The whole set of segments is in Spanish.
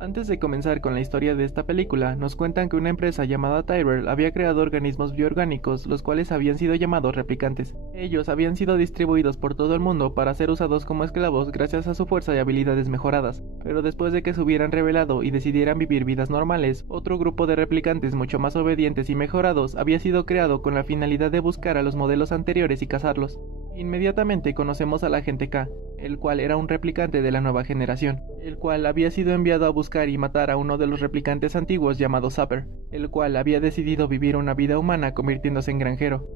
Antes de comenzar con la historia de esta película, nos cuentan que una empresa llamada Tyrell había creado organismos bioorgánicos, los cuales habían sido llamados replicantes. Ellos habían sido distribuidos por todo el mundo para ser usados como esclavos gracias a su fuerza y habilidades mejoradas. Pero después de que se hubieran revelado y decidieran vivir vidas normales, otro grupo de replicantes mucho más obedientes y mejorados había sido creado con la finalidad de buscar a los modelos anteriores y cazarlos. Inmediatamente conocemos al agente K, el cual era un replicante de la nueva generación, el cual había sido enviado a buscar y matar a uno de los replicantes antiguos llamado Sapper, el cual había decidido vivir una vida humana convirtiéndose en granjero.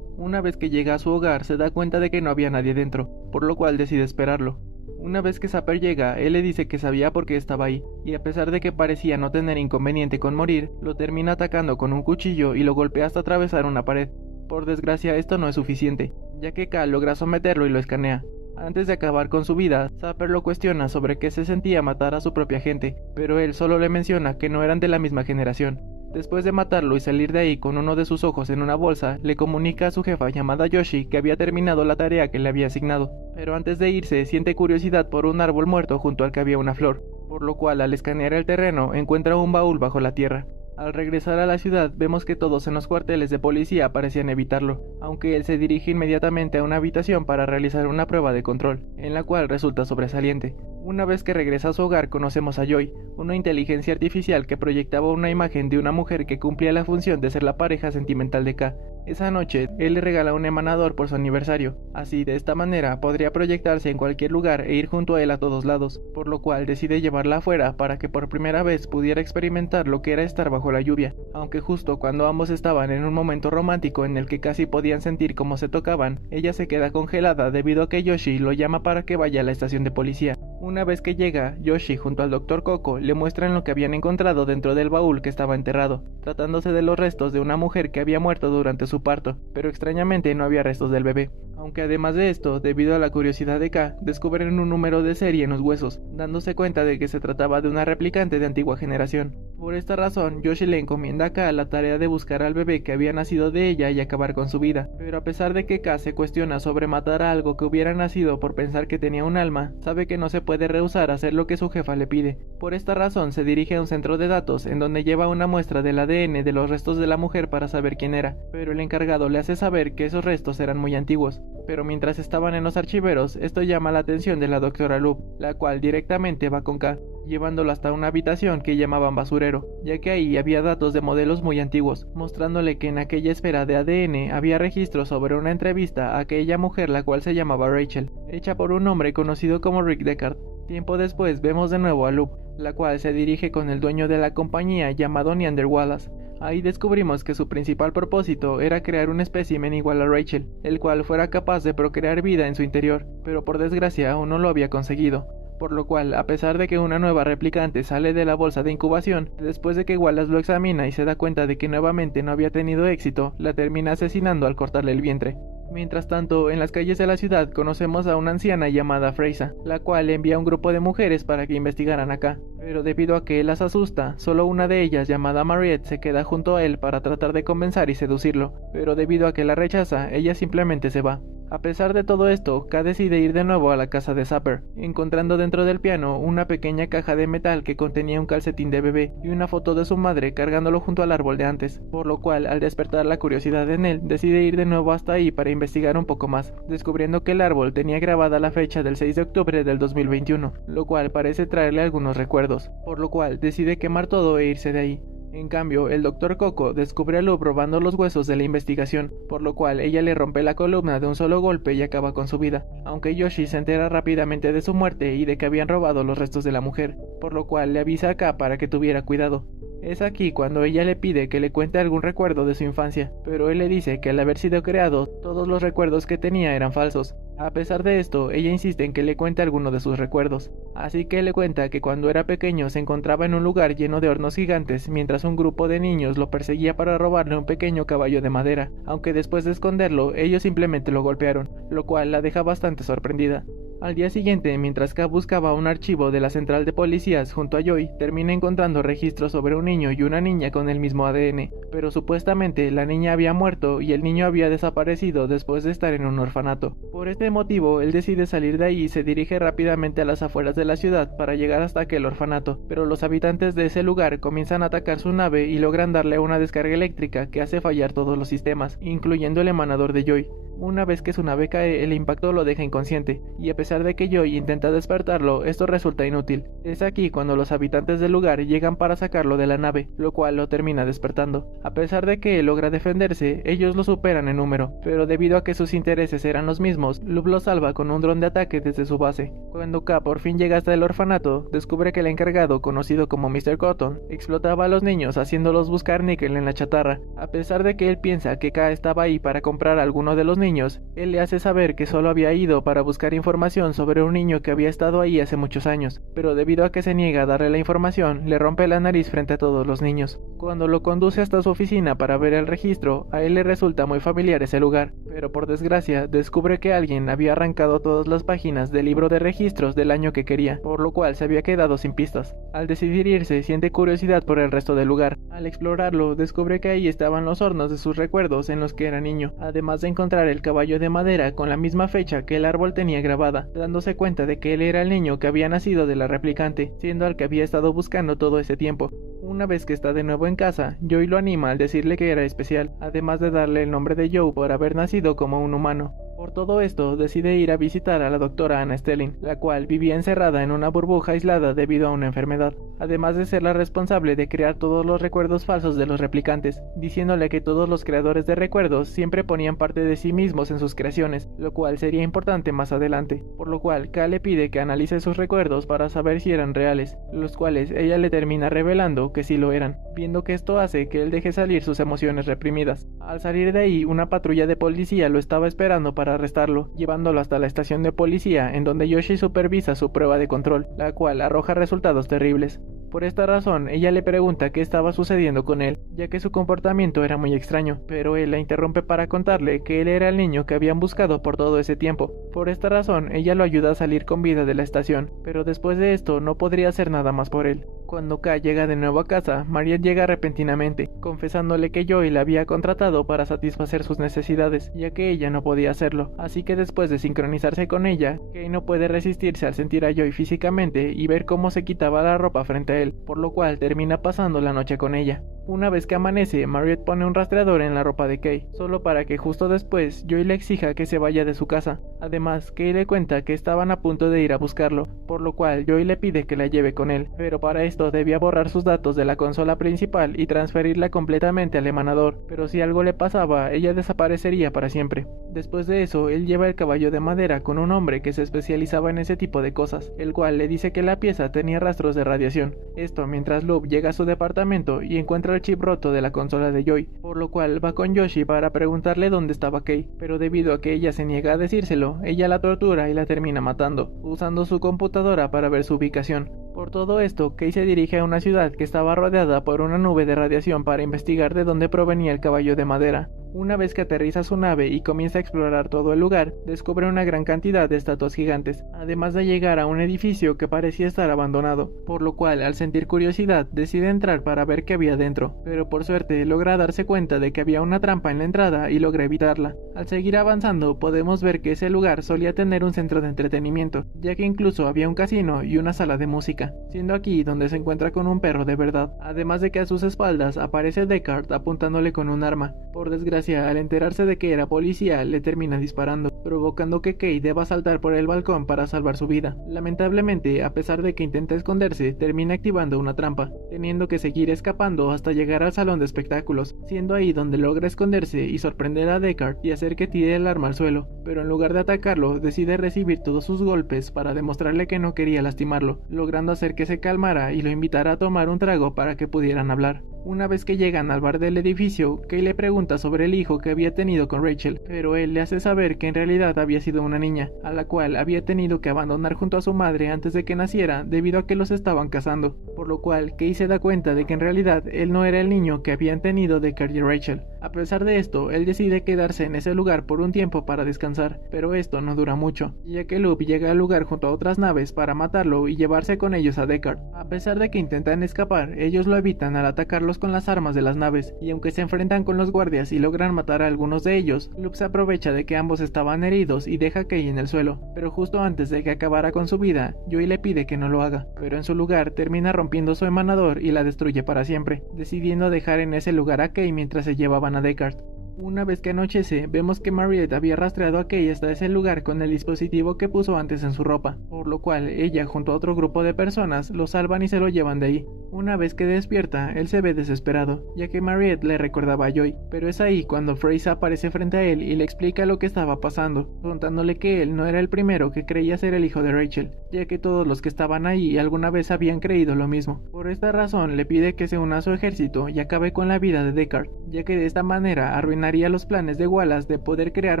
Una vez que llega a su hogar se da cuenta de que no había nadie dentro, por lo cual decide esperarlo. Una vez que Sapper llega, él le dice que sabía por qué estaba ahí, y a pesar de que parecía no tener inconveniente con morir, lo termina atacando con un cuchillo y lo golpea hasta atravesar una pared. Por desgracia esto no es suficiente, ya que K logra someterlo y lo escanea. Antes de acabar con su vida, Sapper lo cuestiona sobre qué se sentía matar a su propia gente, pero él solo le menciona que no eran de la misma generación. Después de matarlo y salir de ahí con uno de sus ojos en una bolsa, le comunica a su jefa llamada Yoshi que había terminado la tarea que le había asignado, pero antes de irse siente curiosidad por un árbol muerto junto al que había una flor, por lo cual al escanear el terreno encuentra un baúl bajo la tierra. Al regresar a la ciudad vemos que todos en los cuarteles de policía parecían evitarlo, aunque él se dirige inmediatamente a una habitación para realizar una prueba de control, en la cual resulta sobresaliente. Una vez que regresa a su hogar conocemos a Joy, una inteligencia artificial que proyectaba una imagen de una mujer que cumplía la función de ser la pareja sentimental de K. Esa noche, él le regala un emanador por su aniversario, así de esta manera podría proyectarse en cualquier lugar e ir junto a él a todos lados, por lo cual decide llevarla afuera para que por primera vez pudiera experimentar lo que era estar bajo la lluvia, aunque justo cuando ambos estaban en un momento romántico en el que casi podían sentir cómo se tocaban, ella se queda congelada debido a que Yoshi lo llama para que vaya a la estación de policía. Una vez que llega, Yoshi junto al Dr. Coco le muestran lo que habían encontrado dentro del baúl que estaba enterrado, tratándose de los restos de una mujer que había muerto durante su parto, pero extrañamente no había restos del bebé. Aunque además de esto, debido a la curiosidad de K, descubren un número de serie en los huesos, dándose cuenta de que se trataba de una replicante de antigua generación. Por esta razón, Yoshi le encomienda a K la tarea de buscar al bebé que había nacido de ella y acabar con su vida, pero a pesar de que K se cuestiona sobre matar a algo que hubiera nacido por pensar que tenía un alma, sabe que no se puede rehusar a hacer lo que su jefa le pide. Por esta razón se dirige a un centro de datos en donde lleva una muestra del ADN de los restos de la mujer para saber quién era, pero el encargado le hace saber que esos restos eran muy antiguos. Pero mientras estaban en los archiveros, esto llama la atención de la doctora Loop, la cual directamente va con K, llevándolo hasta una habitación que llamaban basurero, ya que ahí había datos de modelos muy antiguos, mostrándole que en aquella esfera de ADN había registros sobre una entrevista a aquella mujer la cual se llamaba Rachel, hecha por un hombre conocido como Rick Deckard. Tiempo después vemos de nuevo a Loop, la cual se dirige con el dueño de la compañía llamado Neander Wallace. Ahí descubrimos que su principal propósito era crear un espécimen igual a Rachel, el cual fuera capaz de procrear vida en su interior, pero por desgracia aún no lo había conseguido. Por lo cual, a pesar de que una nueva replicante sale de la bolsa de incubación, después de que Wallace lo examina y se da cuenta de que nuevamente no había tenido éxito, la termina asesinando al cortarle el vientre. Mientras tanto, en las calles de la ciudad conocemos a una anciana llamada Freisa, la cual envía a un grupo de mujeres para que investigaran acá, pero debido a que él las asusta, solo una de ellas llamada Mariette se queda junto a él para tratar de convencer y seducirlo, pero debido a que la rechaza, ella simplemente se va. A pesar de todo esto, K decide ir de nuevo a la casa de Sapper, encontrando dentro del piano una pequeña caja de metal que contenía un calcetín de bebé y una foto de su madre cargándolo junto al árbol de antes, por lo cual, al despertar la curiosidad en él, decide ir de nuevo hasta ahí para investigar un poco más, descubriendo que el árbol tenía grabada la fecha del 6 de octubre del 2021, lo cual parece traerle algunos recuerdos, por lo cual decide quemar todo e irse de ahí. En cambio, el Dr. Coco descubre a Loop robando los huesos de la investigación, por lo cual ella le rompe la columna de un solo golpe y acaba con su vida, aunque Yoshi se entera rápidamente de su muerte y de que habían robado los restos de la mujer, por lo cual le avisa a K para que tuviera cuidado. Es aquí cuando ella le pide que le cuente algún recuerdo de su infancia, pero él le dice que al haber sido creado, todos los recuerdos que tenía eran falsos. A pesar de esto, ella insiste en que le cuente alguno de sus recuerdos, así que le cuenta que cuando era pequeño se encontraba en un lugar lleno de hornos gigantes mientras un grupo de niños lo perseguía para robarle un pequeño caballo de madera, aunque después de esconderlo, ellos simplemente lo golpearon, lo cual la deja bastante sorprendida. Al día siguiente, mientras K buscaba un archivo de la central de policías junto a Joy, termina encontrando registros sobre un niño y una niña con el mismo ADN, pero supuestamente la niña había muerto y el niño había desaparecido después de estar en un orfanato. Por este motivo, él decide salir de ahí y se dirige rápidamente a las afueras de la ciudad para llegar hasta aquel orfanato, pero los habitantes de ese lugar comienzan a atacar su nave y logran darle una descarga eléctrica que hace fallar todos los sistemas, incluyendo el emanador de Joy. Una vez que su nave cae, el impacto lo deja inconsciente, y a pesar de que Joy intenta despertarlo, esto resulta inútil. Es aquí cuando los habitantes del lugar llegan para sacarlo de la nave, lo cual lo termina despertando. A pesar de que él logra defenderse, ellos lo superan en número, pero debido a que sus intereses eran los mismos, Lub lo salva con un dron de ataque desde su base. Cuando K por fin llega hasta el orfanato, descubre que el encargado, conocido como Mr. Cotton, explotaba a los niños haciéndolos buscar níquel en la chatarra. A pesar de que él piensa que K estaba ahí para comprar a alguno de los niños, él le hace saber que solo había ido para buscar información sobre un niño que había estado ahí hace muchos años, pero debido a que se niega a darle la información, le rompe la nariz frente a todos los niños. Cuando lo conduce hasta su oficina para ver el registro, a él le resulta muy familiar ese lugar, pero por desgracia descubre que alguien había arrancado todas las páginas del libro de registros del año que quería, por lo cual se había quedado sin pistas. Al decidir irse, siente curiosidad por el resto del lugar. Al explorarlo, descubre que ahí estaban los hornos de sus recuerdos en los que era niño, además de encontrar el caballo de madera con la misma fecha que el árbol tenía grabada, dándose cuenta de que él era el niño que había nacido de la replicante, siendo al que había estado buscando todo ese tiempo. Una vez que está de nuevo en casa, Joy lo anima al decirle que era especial, además de darle el nombre de Joe por haber nacido como un humano. Por todo esto, decide ir a visitar a la doctora Anna Stelling, la cual vivía encerrada en una burbuja aislada debido a una enfermedad, además de ser la responsable de crear todos los recuerdos falsos de los replicantes, diciéndole que todos los creadores de recuerdos siempre ponían parte de sí mismos en sus creaciones, lo cual sería importante más adelante, por lo cual K le pide que analice sus recuerdos para saber si eran reales, los cuales ella le termina revelando que sí lo eran, viendo que esto hace que él deje salir sus emociones reprimidas. Al salir de ahí, una patrulla de policía lo estaba esperando para arrestarlo, llevándolo hasta la estación de policía en donde Yoshi supervisa su prueba de control, la cual arroja resultados terribles. Por esta razón, ella le pregunta qué estaba sucediendo con él, ya que su comportamiento era muy extraño, pero él la interrumpe para contarle que él era el niño que habían buscado por todo ese tiempo. Por esta razón, ella lo ayuda a salir con vida de la estación, pero después de esto no podría hacer nada más por él. Cuando K llega de nuevo a casa, Mariette llega repentinamente, confesándole que Joy la había contratado para satisfacer sus necesidades, ya que ella no podía hacerlo, así que después de sincronizarse con ella, Kei no puede resistirse al sentir a Joy físicamente y ver cómo se quitaba la ropa frente a él, por lo cual termina pasando la noche con ella. Una vez que amanece, Mariette pone un rastreador en la ropa de Kei, solo para que justo después Joy le exija que se vaya de su casa. Además, Kei le cuenta que estaban a punto de ir a buscarlo, por lo cual Joy le pide que la lleve con él, pero para esto debía borrar sus datos de la consola principal y transferirla completamente al emanador, pero si algo le pasaba, ella desaparecería para siempre. Después de eso, él lleva el caballo de madera con un hombre que se especializaba en ese tipo de cosas, el cual le dice que la pieza tenía rastros de radiación. Esto mientras Lub llega a su departamento y encuentra el chip roto de la consola de Joy, por lo cual va con Yoshi para preguntarle dónde estaba Kei, pero debido a que ella se niega a decírselo, ella la tortura y la termina matando, usando su computadora para ver su ubicación. Por todo esto, Kei se dirige a una ciudad que estaba rodeada por una nube de radiación para investigar de dónde provenía el caballo de madera. Una vez que aterriza su nave y comienza a explorar todo el lugar, descubre una gran cantidad de estatuas gigantes, además de llegar a un edificio que parecía estar abandonado, por lo cual al sentir curiosidad decide entrar para ver qué había dentro, pero por suerte logra darse cuenta de que había una trampa en la entrada y logra evitarla. Al seguir avanzando podemos ver que ese lugar solía tener un centro de entretenimiento, ya que incluso había un casino y una sala de música, siendo aquí donde se encuentra con un perro de verdad, además de que a sus espaldas aparece Deckard apuntándole con un arma. Por desgracia, al enterarse de que era policía, le termina disparando, provocando que Kei deba saltar por el balcón para salvar su vida. Lamentablemente, a pesar de que intenta esconderse, termina activando una trampa, teniendo que seguir escapando hasta llegar al salón de espectáculos, siendo ahí donde logra esconderse y sorprender a Deckard y hacer que tire el arma al suelo, pero en lugar de atacarlo, decide recibir todos sus golpes para demostrarle que no quería lastimarlo, logrando hacer que se calmara y lo invitara a tomar un trago para que pudieran hablar. Una vez que llegan al bar del edificio, Kay le pregunta sobre el hijo que había tenido con Rachel, pero él le hace saber que en realidad había sido una niña, a la cual había tenido que abandonar junto a su madre antes de que naciera debido a que los estaban casando, por lo cual Kay se da cuenta de que en realidad él no era el niño que habían tenido Deckard y Rachel. A pesar de esto, él decide quedarse en ese lugar por un tiempo para descansar, pero esto no dura mucho, ya que Luke llega al lugar junto a otras naves para matarlo y llevarse con ellos a Deckard. A pesar de que intentan escapar, ellos lo evitan al atacarlos con las armas de las naves, y aunque se enfrentan con los guardias y logran matar a algunos de ellos, Luke se aprovecha de que ambos estaban heridos y deja a Kay en el suelo, pero justo antes de que acabara con su vida, Joey le pide que no lo haga, pero en su lugar termina rompiendo su emanador y la destruye para siempre, decidiendo dejar en ese lugar a Kay mientras se llevaban a Deckard. Una vez que anochece, vemos que Mariette había rastreado a Kay hasta ese lugar con el dispositivo que puso antes en su ropa, por lo cual ella junto a otro grupo de personas lo salvan y se lo llevan de ahí. Una vez que despierta, él se ve desesperado, ya que Mariette le recordaba a Joy, pero es ahí cuando Fraser aparece frente a él y le explica lo que estaba pasando, contándole que él no era el primero que creía ser el hijo de Rachel, ya que todos los que estaban ahí alguna vez habían creído lo mismo. Por esta razón le pide que se una a su ejército y acabe con la vida de Deckard, ya que de esta manera arruinaría los planes de Wallace de poder crear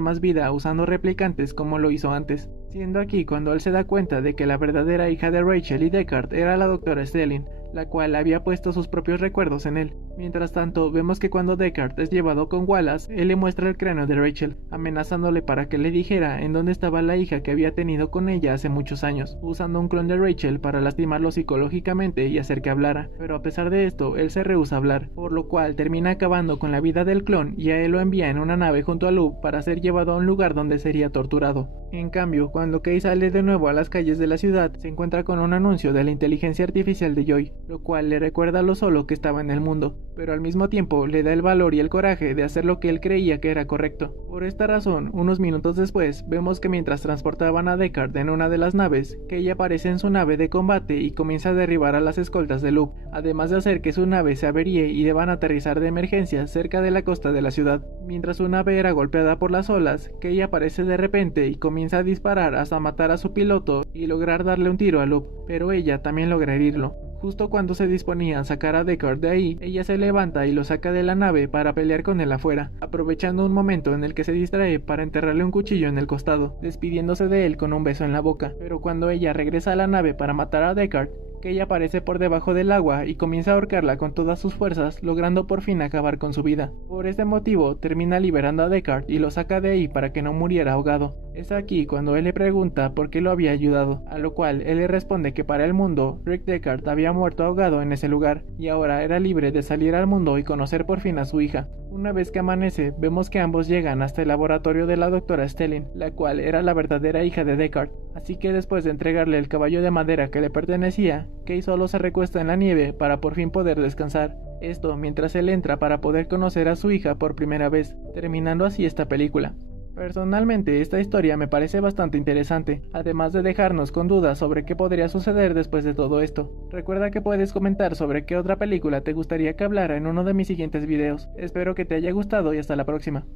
más vida usando replicantes como lo hizo antes, siendo aquí cuando él se da cuenta de que la verdadera hija de Rachel y Deckard era la doctora Stelling, la cual había puesto sus propios recuerdos en él. Mientras tanto, vemos que cuando Deckard es llevado con Wallace, él le muestra el cráneo de Rachel, amenazándole para que le dijera en dónde estaba la hija que había tenido con ella hace muchos años, usando un clon de Rachel para lastimarlo psicológicamente y hacer que hablara, pero a pesar de esto, él se rehúsa a hablar, por lo cual termina acabando con la vida del clon y a él lo envía en una nave junto a Luke para ser llevado a un lugar donde sería torturado. En cambio, cuando Kay sale de nuevo a las calles de la ciudad, se encuentra con un anuncio de la inteligencia artificial de Joy, lo cual le recuerda lo solo que estaba en el mundo, pero al mismo tiempo le da el valor y el coraje de hacer lo que él creía que era correcto. Por esta razón, unos minutos después, vemos que mientras transportaban a Deckard en una de las naves, Kay aparece en su nave de combate y comienza a derribar a las escoltas de Luke, además de hacer que su nave se averíe y deban aterrizar de emergencia cerca de la costa de la ciudad. Mientras su nave era golpeada por las olas, Kay aparece de repente y comienza a disparar hasta matar a su piloto y lograr darle un tiro a Luke, pero ella también logra herirlo. Justo cuando se disponía a sacar a Deckard de ahí, ella se levanta y lo saca de la nave para pelear con él afuera, aprovechando un momento en el que se distrae para enterrarle un cuchillo en el costado, despidiéndose de él con un beso en la boca. Pero cuando ella regresa a la nave para matar a Deckard, Kay aparece por debajo del agua y comienza a ahorcarla con todas sus fuerzas, logrando por fin acabar con su vida. Por este motivo, termina liberando a Deckard y lo saca de ahí para que no muriera ahogado. Es aquí cuando él le pregunta por qué lo había ayudado, a lo cual él le responde que para el mundo, Rick Deckard había muerto ahogado en ese lugar, y ahora era libre de salir al mundo y conocer por fin a su hija. Una vez que amanece, vemos que ambos llegan hasta el laboratorio de la doctora Stelling, la cual era la verdadera hija de Deckard, así que después de entregarle el caballo de madera que le pertenecía, Kay solo se recuesta en la nieve para por fin poder descansar. Esto mientras él entra para poder conocer a su hija por primera vez, terminando así esta película. Personalmente, esta historia me parece bastante interesante, además de dejarnos con dudas sobre qué podría suceder después de todo esto. Recuerda que puedes comentar sobre qué otra película te gustaría que hablara en uno de mis siguientes videos. Espero que te haya gustado y hasta la próxima.